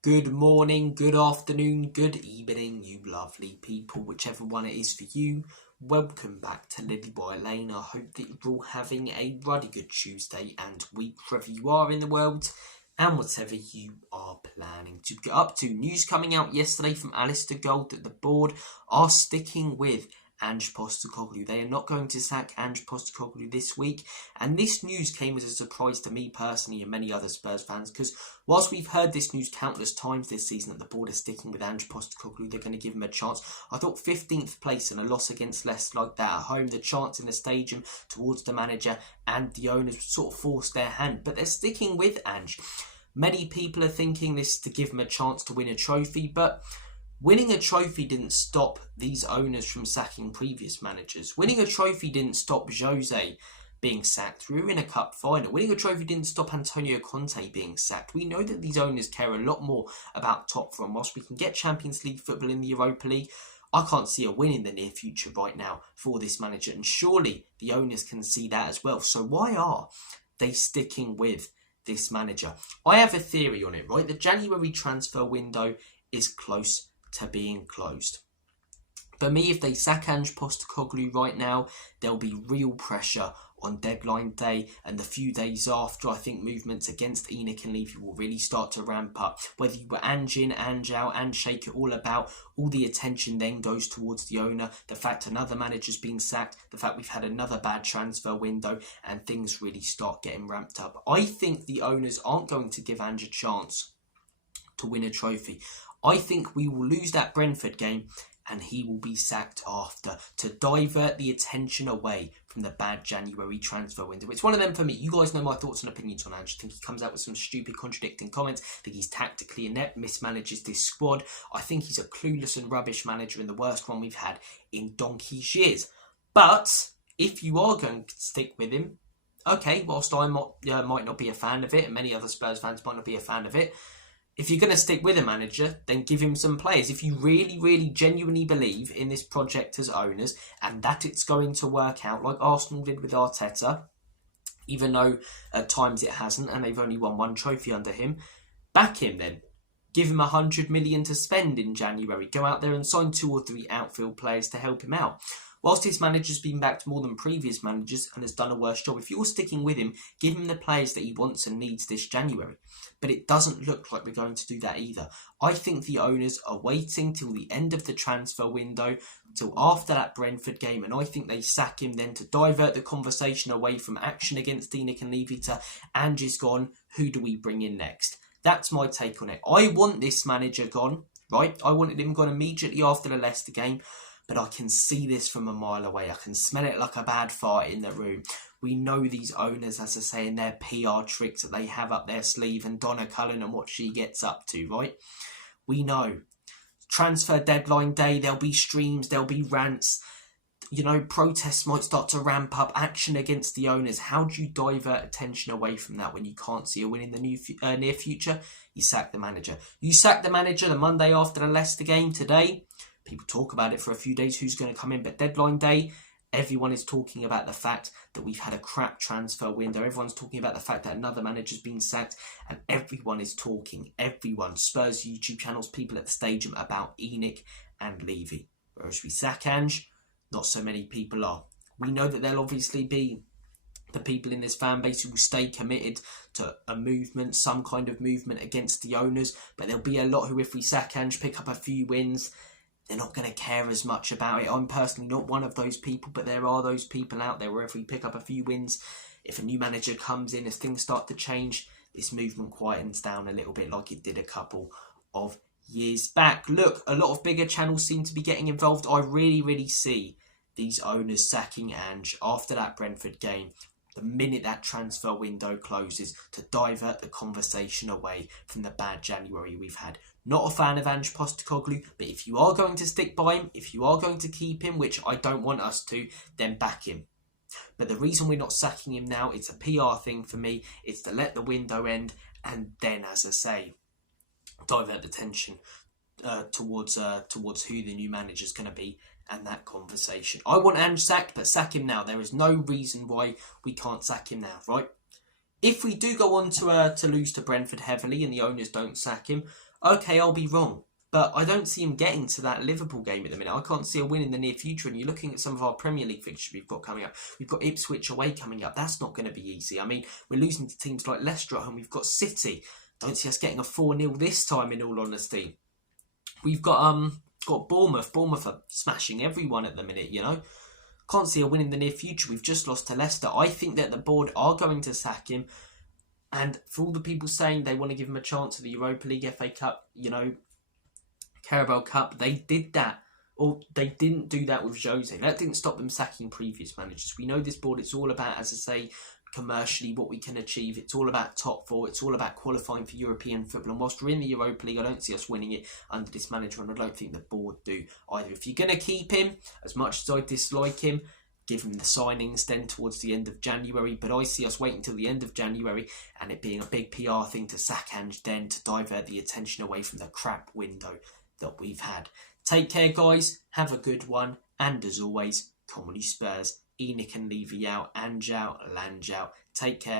Good morning, good afternoon, good evening, you lovely people, whichever one it is for you. Welcome back to Lilywhite Lane. I hope that you're all having a ruddy good Tuesday and week wherever you are in the world and whatever you are planning to get up to. News coming out yesterday from Alistair Gold that the board are sticking with Ange Postecoglou. They are not going to sack Ange Postecoglou this week, and this news came as a surprise to me personally and many other Spurs fans, because whilst we've heard this news countless times this season that the board is sticking with Ange Postecoglou, they're going to give him a chance. I thought 15th place and a loss against Leicester like that at home, the chance in the stadium towards the manager and the owners sort of forced their hand, but they're sticking with Ange. Many people are thinking this to give him a chance to win a trophy, but winning a trophy didn't stop these owners from sacking previous managers. Winning a trophy didn't stop Jose being sacked. We were in a cup final. Winning a trophy didn't stop Antonio Conte being sacked. We know that these owners care a lot more about top four. Whilst we can get Champions League football in the Europa League, I can't see a win in the near future right now for this manager. And surely the owners can see that as well. So why are they sticking with this manager? I have a theory on it, right? The January transfer window is close to being closed. For me, if they sack Ange Postecoglou right now, there'll be real pressure on deadline day and the few days after. I think movements against ENIC and Levy will really start to ramp up. Whether you were Ange in, Ange out, and shake it all about, all the attention then goes towards the owner. The fact another manager's been sacked, the fact we've had another bad transfer window, and things really start getting ramped up. I think the owners aren't going to give Ange a chance to win a trophy. I think we will lose that Brentford game and he will be sacked after to divert the attention away from the bad January transfer window. It's one of them for me. You guys know my thoughts and opinions on Ange. I think he comes out with some stupid contradicting comments. I think he's tactically inept, mismanages this squad. I think he's a clueless and rubbish manager and the worst one we've had in donkey's years. But if you are going to stick with him, okay, whilst I might not be a fan of it and many other Spurs fans might not be a fan of it, if you're going to stick with a manager, then give him some players. If you really, really genuinely believe in this project as owners and that it's going to work out like Arsenal did with Arteta, even though at times it hasn't and they've only won one trophy under him, back him then. Give him 100 million to spend in January. Go out there and sign 2 or 3 outfield players to help him out. Whilst his manager's been backed more than previous managers and has done a worse job, if you're sticking with him, give him the players that he wants and needs this January. But it doesn't look like we're going to do that either. I think the owners are waiting till the end of the transfer window, till after that Brentford game, and I think they sack him then to divert the conversation away from action against ENIC and Levy to Ange is gone, who do we bring in next? That's my take on it. I want this manager gone, right? I wanted him gone immediately after the Leicester game. But I can see this from a mile away. I can smell it like a bad fart in the room. We know these owners, as I say, and their PR tricks that they have up their sleeve, and Donna Cullen and what she gets up to, right? We know. Transfer deadline day, there'll be streams, there'll be rants. You know, protests might start to ramp up, action against the owners. How do you divert attention away from that when you can't see a win in the near future? You sack the manager. You sack the manager the Monday after the Leicester game today. People talk about it for a few days, who's going to come in, but deadline day, everyone is talking about the fact that we've had a crap transfer window. Everyone's talking about the fact that another manager's been sacked, and everyone is talking, Spurs YouTube channels, people at the stadium, about ENIC and Levy. Whereas we sack Ange, not so many people are. We know that there'll obviously be the people in this fan base who will stay committed to a movement, some kind of movement against the owners, but there'll be a lot who, if we sack Ange, pick up a few wins, they're not going to care as much about it. I'm personally not one of those people, but there are those people out there where if we pick up a few wins, if a new manager comes in, as things start to change, this movement quietens down a little bit like it did a couple of years back. Look, a lot of bigger channels seem to be getting involved. I really, really see these owners sacking Ange after that Brentford game, the minute that transfer window closes, to divert the conversation away from the bad January we've had. Not a fan of Ange Postecoglou, but if you are going to stick by him, if you are going to keep him, which I don't want us to, then back him. But the reason we're not sacking him now, it's a PR thing for me. It's to let the window end and then, as I say, divert the attention towards who the new manager is going to be and that conversation. I want Ange sacked, but sack him now. There is no reason why we can't sack him now, right? If we do go on to lose to Brentford heavily and the owners don't sack him, okay, I'll be wrong. But I don't see him getting to that Liverpool game at the minute. I can't see a win in the near future. And you're looking at some of our Premier League fixtures we've got coming up. We've got Ipswich away coming up. That's not going to be easy. I mean, we're losing to teams like Leicester at home. We've got City. Don't see us getting a 4-0 this time, in all honesty. We've got Bournemouth. Bournemouth are smashing everyone at the minute, you know. Can't see a win in the near future. We've just lost to Leicester. I think that the board are going to sack him. And for all the people saying they want to give him a chance at the Europa League, FA Cup, you know, Carabao Cup, they did that. Or they didn't do that with Jose. That didn't stop them sacking previous managers. We know this board, it's all about, as I say, commercially what we can achieve. It's all about top four. It's all about qualifying for European football. And whilst we're in the Europa League, I don't see us winning it under this manager, and I don't think the board do either. If you're going to keep him, as much as I dislike him, give him the signings then towards the end of January. But I see us waiting until the end of January and it being a big PR thing to sack Ange then, to divert the attention away from the crap window that we've had. Take care, guys. Have a good one. And as always, Comedy Spurs. Enoch and Levy out. Ange out. Lange out. Take care.